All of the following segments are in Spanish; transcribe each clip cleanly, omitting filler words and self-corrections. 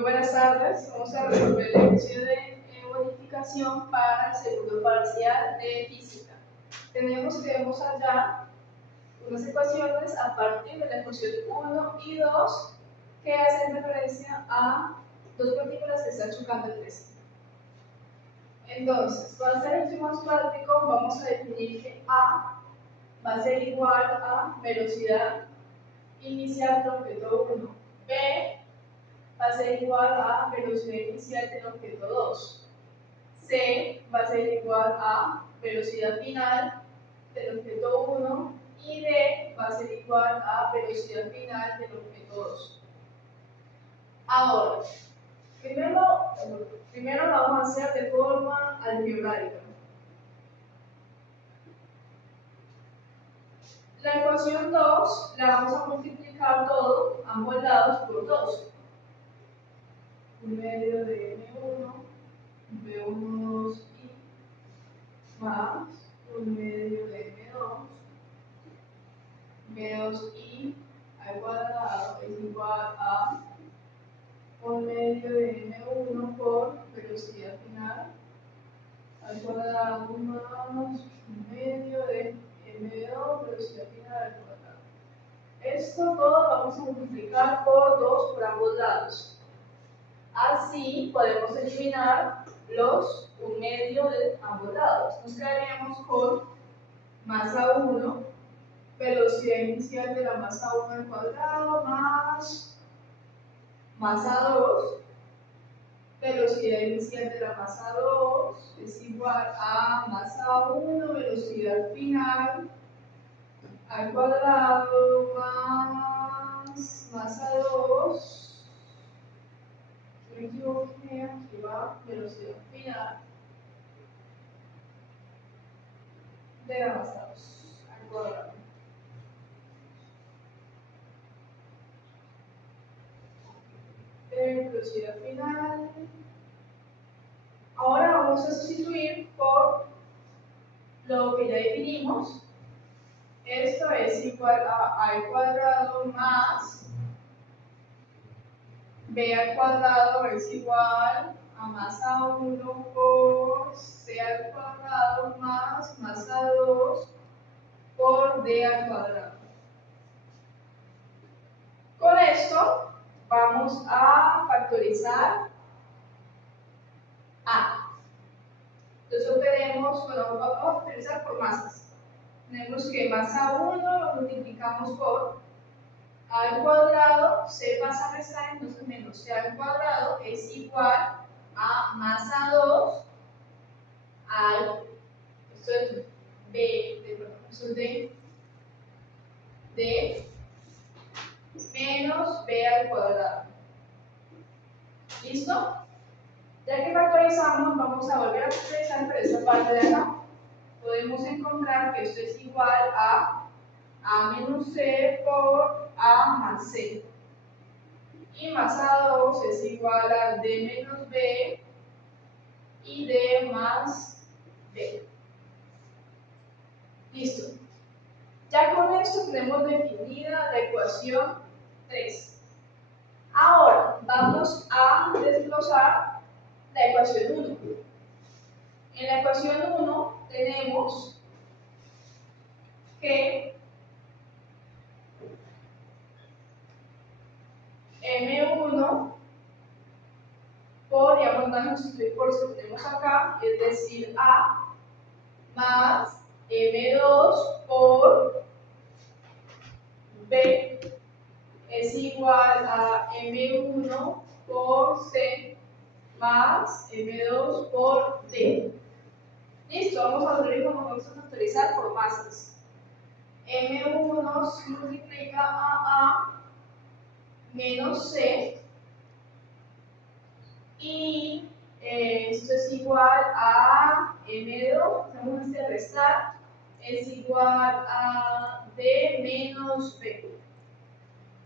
Muy buenas tardes, vamos a resolver el ejercicio de bonificación para el segundo parcial de física. Tenemos que debemos hallar unas ecuaciones a partir de la ecuación 1 y 2 que hacen referencia a dos partículas que están chocando entre sí. Entonces, para hacer esto más práctico, vamos a definir que A va a ser igual a velocidad inicial del objeto 1, B va a ser igual a velocidad inicial del objeto 2. C va a ser igual a velocidad final del objeto 1 y D va a ser igual a velocidad final del objeto 2. Ahora, primero lo vamos a hacer de forma algebraica. La ecuación 2 la vamos a multiplicar todo, ambos lados, por 2. 1 medio de M1, B1, 2i, más 1 medio de M2, B2i al cuadrado es igual a 1 medio de M1 por velocidad final al cuadrado más 1 medio de M2 velocidad final al cuadrado. Esto todo lo vamos a multiplicar por 2 por ambos lados. Así podemos eliminar los 1 medio de ambos lados. Nos quedaríamos con masa 1, velocidad inicial de la masa 1 al cuadrado, más masa 2, velocidad inicial de la masa 2 es igual a masa 1, velocidad final al cuadrado, más masa 2. Me equivoqué, aquí va velocidad final de la masa 2 al cuadrado. Velocidad final. Ahora vamos a sustituir por lo que ya definimos. Esto es igual a al cuadrado más b al cuadrado es igual a masa 1 por c al cuadrado más masa 2 por d al cuadrado. Con esto vamos a factorizar a. Entonces obtenemos, bueno, vamos a factorizar por masas. Tenemos que masa 1 lo multiplicamos por a al cuadrado, c pasa a restar, entonces menos c al cuadrado es igual a masa 2 al, esto es esto es d menos b al cuadrado. ¿Listo? Ya que factorizamos, vamos a volver a factorizar, pero esta parte de acá. Podemos encontrar que esto es igual a menos c por a más c. Y masa 2 es igual a d menos b y d más b. Listo. Ya con esto tenemos definida la ecuación 3. Ahora vamos a desglosar la ecuación 1. En la ecuación 1 tenemos que M1 por, y vamos a sustituir por lo que tenemos acá, es decir, A más M2 por B es igual a M1 por C más M2 por D. Listo, vamos a ver cómo vamos a factorizar por masas. M1 se multiplica a menos C y esto es igual a M2, hacemos este restar, es igual a D menos B.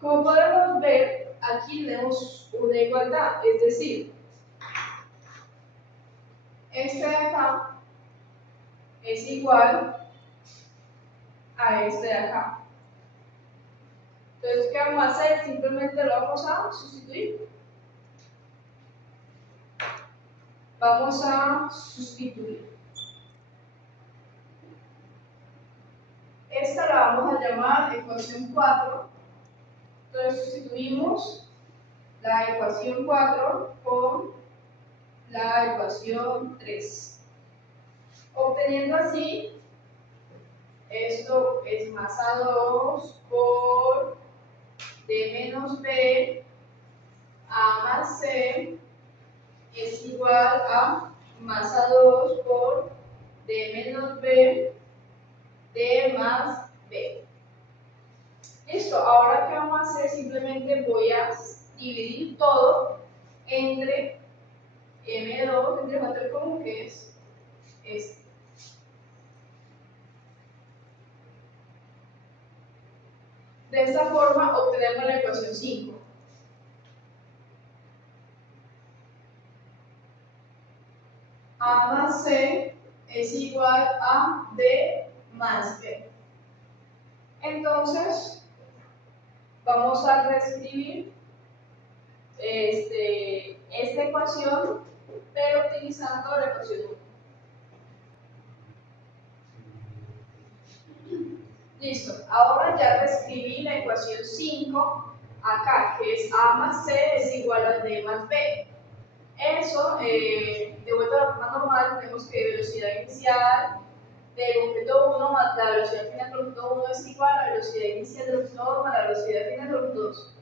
Como podemos ver, aquí tenemos una igualdad, es decir, este de acá es igual a este de acá. Entonces, ¿qué vamos a hacer? Simplemente lo vamos a sustituir. Vamos a sustituir. Esta la vamos a llamar ecuación 4. Entonces sustituimos la ecuación 4 con la ecuación 3. Obteniendo así, esto es más A2 por D menos B, A más C, es igual a más A2 por D menos B, D más B. Listo, ahora ¿qué vamos a hacer? Simplemente voy a dividir todo entre M2, entre el factor común que es este. De esta forma obtenemos la ecuación 5. A más C es igual a D más B. Entonces, vamos a reescribir esta ecuación, pero utilizando la ecuación 1. Listo, ahora ya reescribí la ecuación 5 acá, que es A más C es igual a D más B. Eso, de vuelta a la forma normal, tenemos que velocidad inicial del objeto 1 más la velocidad final del objeto 1 es igual a la velocidad inicial del objeto 2 más la velocidad final del objeto 2.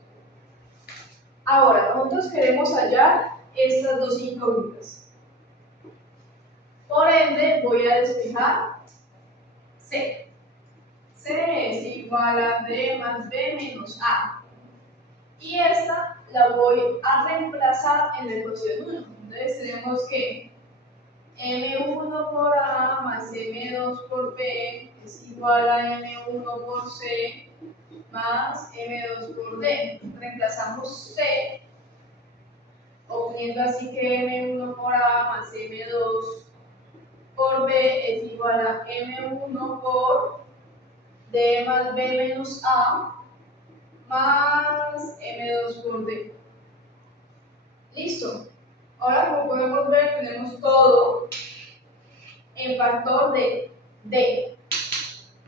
Ahora, nosotros queremos hallar estas dos incógnitas. Por ende, voy a despejar C. C es igual a D más B menos A. Y esta la voy a reemplazar en la ecuación 1. Entonces tenemos que M1 por A más M2 por B es igual a M1 por C más M2 por D. Reemplazamos C, obteniendo así que M1 por A más M2 por B es igual a M1 por D más B menos A más M2 por D. Listo. Ahora, como podemos ver, tenemos todo en factor de D.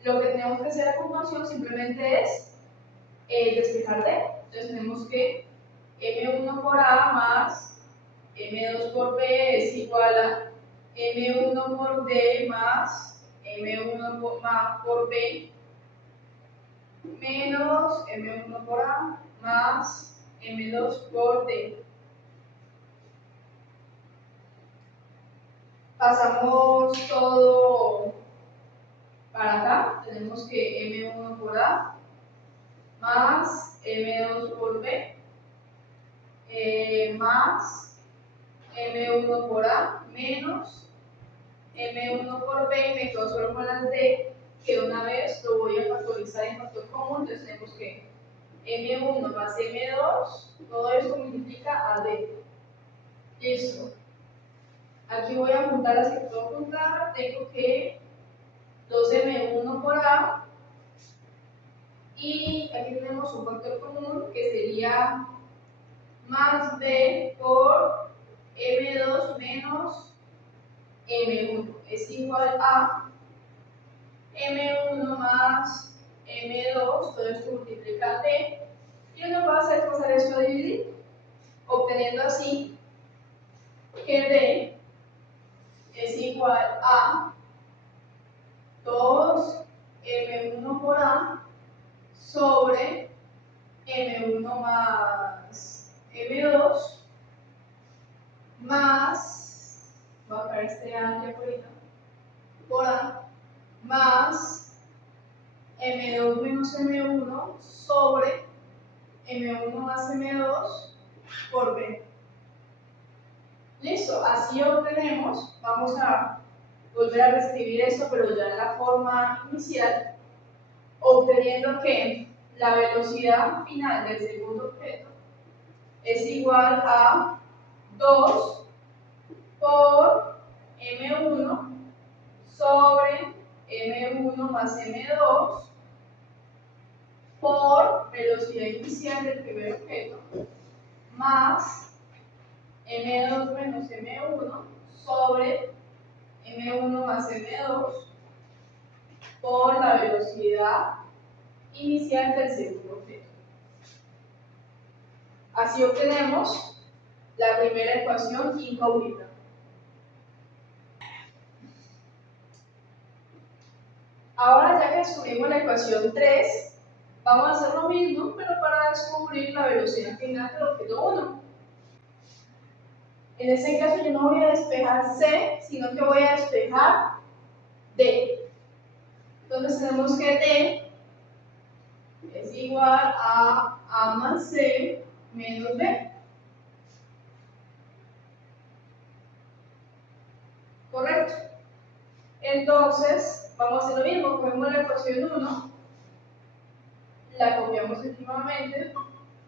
Lo que tenemos que hacer a continuación simplemente es despejar D. Entonces tenemos que M1 por A más M2 por B es igual a M1 por D más M1 por B menos M1 por A más M2 por D. Pasamos todo para acá. Tenemos que M1 por A más M2 por B más M1 por A menos M1 por B y me quedo solo con las D, que una vez lo voy a factorizar en factor común. Entonces tenemos que M1 más M2, todo esto multiplica a D. Listo. Aquí voy a juntar las que puedo juntar. Tengo que 2M1 por A y aquí tenemos un factor común que sería más B por M2 menos M1 es igual a M1 más M2, todo esto multiplica D, y uno va a hacer pasar esto a dividir, obteniendo así que D es igual a 2M1 por A sobre M1 más M2 más, voy a sacar este A por A más M2 menos M1 sobre M1 más M2 por B. Listo, así obtenemos, vamos a volver a reescribir esto, pero ya en la forma inicial, obteniendo que la velocidad final del segundo objeto es igual a 2 por M1 sobre M1 más M2 por velocidad inicial del primer objeto más M2 menos M1 más m2 por la velocidad inicial del segundo objeto. Así obtenemos la primera ecuación incógnita. Ahora, ya que descubrimos la ecuación 3, vamos a hacer lo mismo, pero para descubrir la velocidad final del objeto 1. En este caso yo no voy a despejar C, sino que voy a despejar D. Entonces tenemos que D es igual a A más C menos B. ¿Correcto? Entonces, vamos a hacer lo mismo. Cogemos la ecuación 1, la copiamos últimamente,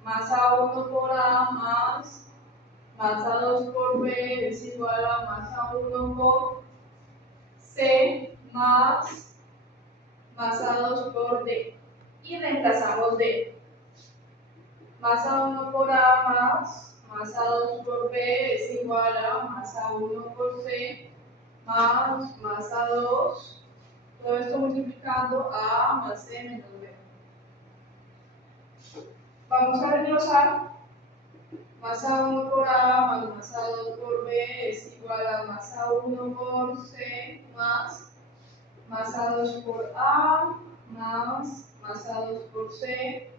más A1 por A más A2 por B es igual a más A1 por C más A2 por D. Y reemplazamos D. Más A1 por A más A2 por B es igual a más A1 por C más A2, todo esto multiplicando A más C menos B. Vamos a desglosar. Más A1 por A más A2 por B es igual a más A1 por C más A2 por A más A2 por C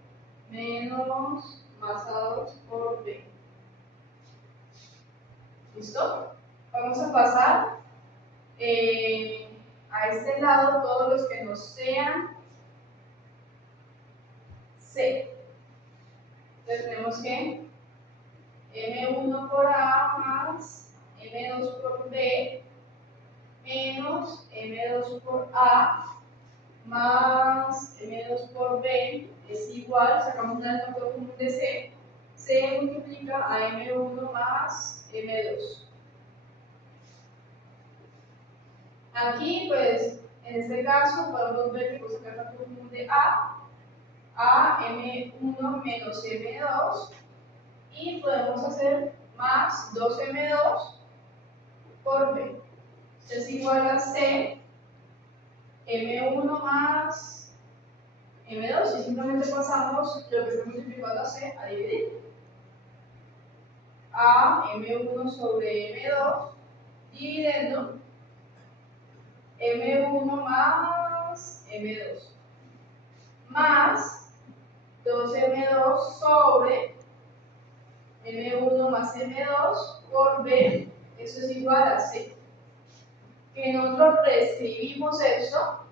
menos más A2 por B. ¿Listo? Vamos a pasar a este lado todos los que no sean C. Entonces tenemos que M1 por A más M2 por B menos M2 por A más M2 por B es igual, sacamos un factor común de C, C multiplica a M1 más M2. Aquí, pues, en este caso, podemos ver que puedo sacar el factor común de A M1 menos M2, y podemos hacer más 2M2 por B. Es igual a C M1 más M2, y simplemente pasamos lo que estoy multiplicando a C a dividir. A M1 sobre M2 dividiendo M1 más M2 más 2M2 sobre M1 más M2 por B, eso es igual a C. Que nosotros reescribimos eso,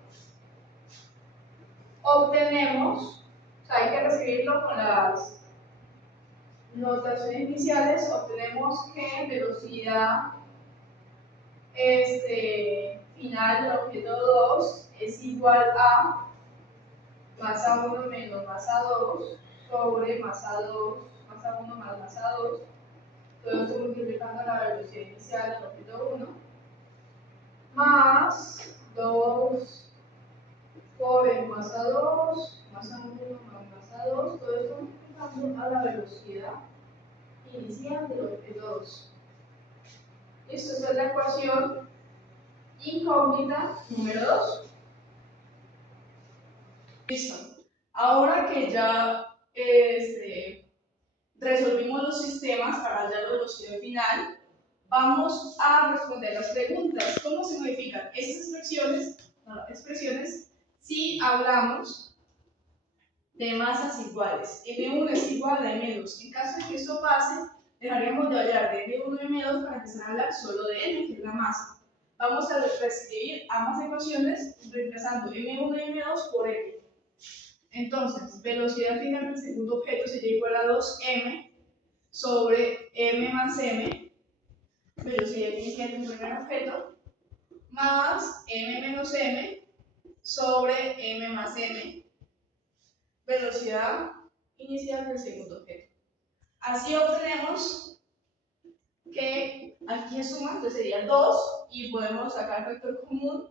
obtenemos, o sea, hay que reescribirlo con las notaciones iniciales, obtenemos que velocidad final del objeto 2 es igual a más A1 menos más A2 sobre más A2, más A1 más A2, todo esto multiplicando la velocidad inicial del objeto 1, más 2 por el más A2, más A1 más A2, todo esto multiplicando a la velocidad inicial del objeto 2. Listo, esta es la ecuación incógnita número 2. Listo. Ahora que ya resolvimos los sistemas para hallar la velocidad final, vamos a responder las preguntas. ¿Cómo se modifican estas expresiones si hablamos de masas iguales? M1 es igual a M2. En caso de que esto pase, dejaríamos de hablar de M1 y M2 para empezar a hablar solo de M, que es la masa. Vamos a reescribir ambas ecuaciones reemplazando M1 y M2 por M. Entonces, velocidad final del segundo objeto sería igual a 2m sobre m más m, velocidad inicial del primer objeto, más m menos m sobre m más m, velocidad inicial del segundo objeto. Así obtenemos que aquí es suma, entonces sería 2, y podemos sacar el factor común,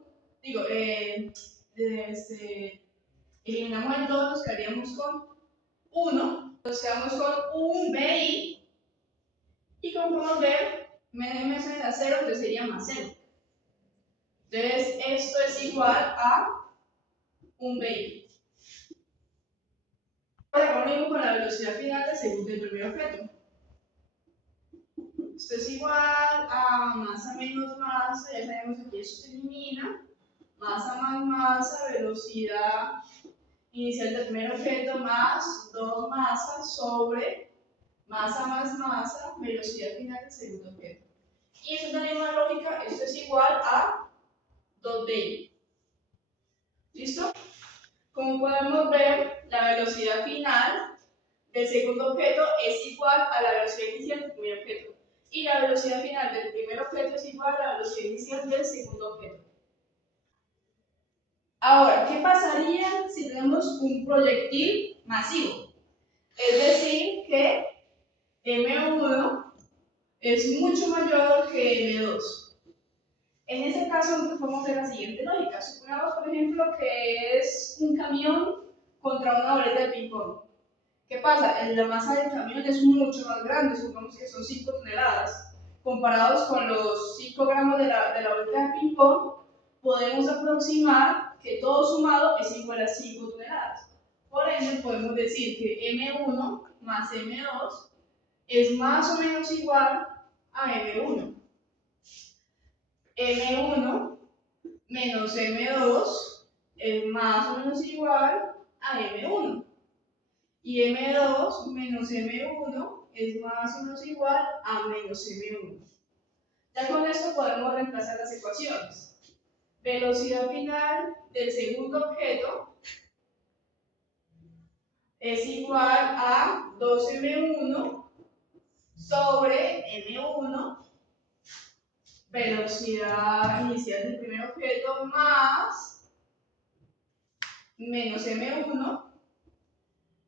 eliminamos el 2, nos quedaríamos con 1, nos quedamos con un BI, y como podemos ver, m menos a 0, entonces sería más 0. Entonces, esto es igual a un 20. Ahora lo mismo con la velocidad final del primer objeto. Esto es igual a masa menos masa, ya sabemos que eso se elimina. Masa más masa, velocidad inicial del primer objeto más 2 masas sobre masa más masa, velocidad final del segundo objeto. Y eso es la misma lógica, esto es igual a 2 ¿Listo? Como podemos ver, la velocidad final del segundo objeto es igual a la velocidad inicial del primer objeto. Y la velocidad final del primer objeto es igual a la velocidad inicial del segundo objeto. Ahora, ¿qué pasaría si tenemos un proyectil masivo? Es decir, que M1 es mucho mayor que M2. En ese caso, nosotros podemos hacer la siguiente lógica. Supongamos, por ejemplo, que es un camión contra una boleta de ping-pong. ¿Qué pasa? La masa del camión es mucho más grande, supongamos que son 5 toneladas. Comparados con los 5 gramos de la boleta de ping-pong, podemos aproximar que todo sumado es igual a 5 toneladas. Por ende, podemos decir que M1 más M2 es más o menos igual a M1. M1 menos M2 es más o menos igual a M1. Y M2 menos M1 es más o menos igual a menos M1. Ya con esto podemos reemplazar las ecuaciones. Velocidad final del segundo objeto es igual a 2M1 sobre M1, velocidad inicial del primer objeto, más menos M1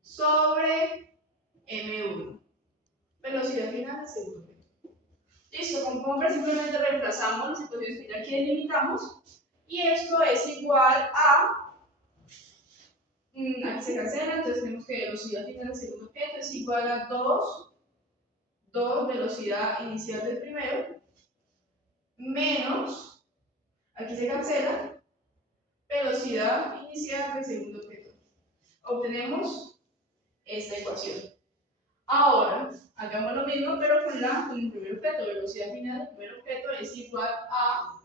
sobre M1, velocidad final del segundo objeto. Listo, con compra simplemente reemplazamos las ecuaciones que ya aquí delimitamos y esto es igual a, aquí se cancela, entonces tenemos que velocidad final del segundo objeto es igual a 2 velocidad inicial del primero, menos, aquí se cancela, velocidad inicial del segundo objeto. Obtenemos esta ecuación. Ahora, hagamos lo mismo, pero con el primer objeto. Velocidad final del primer objeto es igual a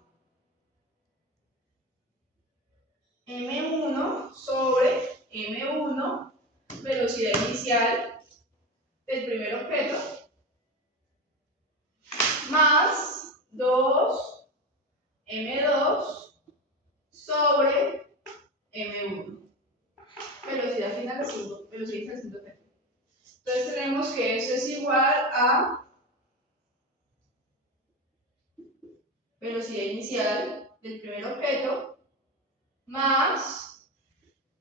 M1 sobre M1, velocidad inicial del primer objeto, más 2 M2 sobre M1, velocidad final del segundo objeto. Entonces tenemos que eso es igual a velocidad inicial del primer objeto más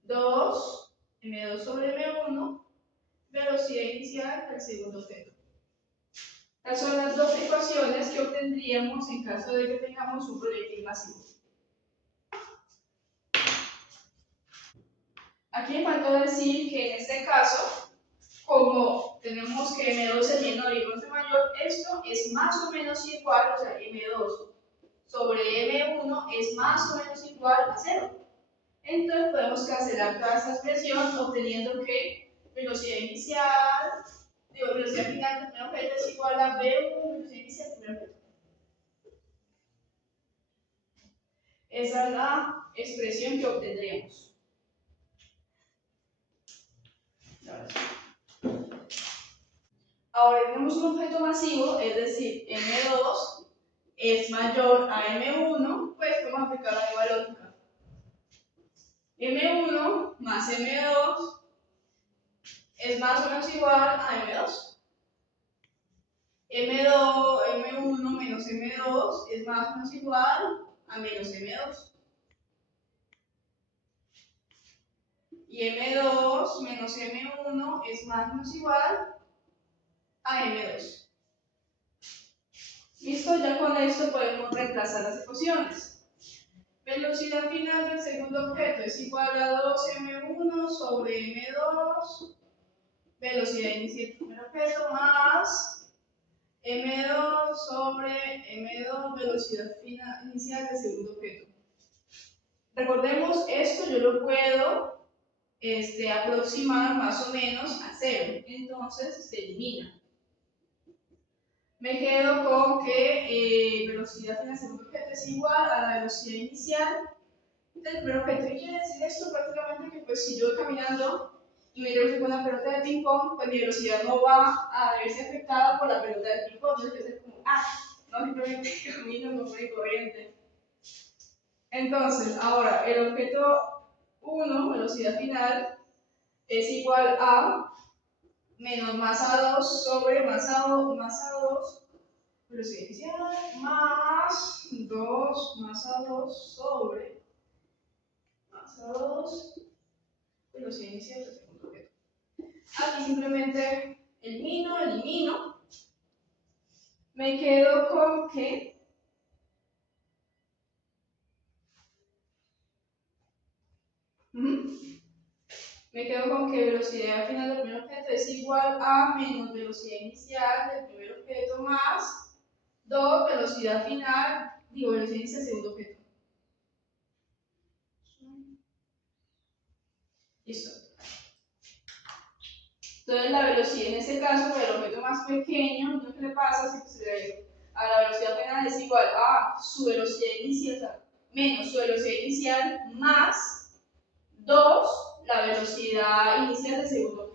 2 M2 sobre M1, velocidad inicial del segundo objeto. Estas son las dos ecuaciones que obtendríamos en caso de que tengamos un proyectil masivo. Aquí me faltó decir que en este caso, como tenemos que M2 es menor y M1 es mayor, esto es más o menos igual, o sea, M2 sobre M1 es más o menos igual a 0. Entonces podemos cancelar toda esta expresión obteniendo que velocidad inicial, velocidad final del primer objeto es igual a V1 velocidad inicial del primer objeto. Esa es la expresión que obtendríamos. Ahora tenemos un objeto masivo, es decir, M2 es mayor a M1, pues vamos a aplicar la misma lógica. M1 más M2 es más o menos igual a M2. M1 menos M2 es más o menos igual a menos M2. Y M2 menos M1 es más o menos igual a M2. Listo, ya con esto podemos reemplazar las ecuaciones. Velocidad final del segundo objeto es igual a 2M1 sobre M2, velocidad inicial del primer objeto, más M2 sobre M2, velocidad final inicial del segundo objeto. Recordemos, esto yo lo puedo aproximar más o menos a 0, entonces se elimina. Me quedo con que velocidad final del segundo objeto es igual a la velocidad inicial del primer objeto. ¿Qué quiere decir esto? Prácticamente que pues si yo voy caminando y me llevo con una pelota de ping pong, pues mi velocidad no va a verse afectada por la pelota de ping pong, entonces es como, no simplemente camino como de corriente. Entonces, ahora, el objeto 1, velocidad final, es igual a menos masa 2 sobre masa 2, velocidad inicial, más 2 masa 2 sobre masa 2, velocidad inicial del segundo objeto. Aquí simplemente elimino, me quedo con que velocidad final del primer objeto es igual a menos velocidad inicial del primer objeto más 2 velocidad final, velocidad inicial del segundo objeto. Listo. Entonces la velocidad en este caso, para el objeto más pequeño, ¿qué le pasa? A la velocidad final es igual a su velocidad inicial, menos su velocidad inicial más 2 la velocidad inicial del segundo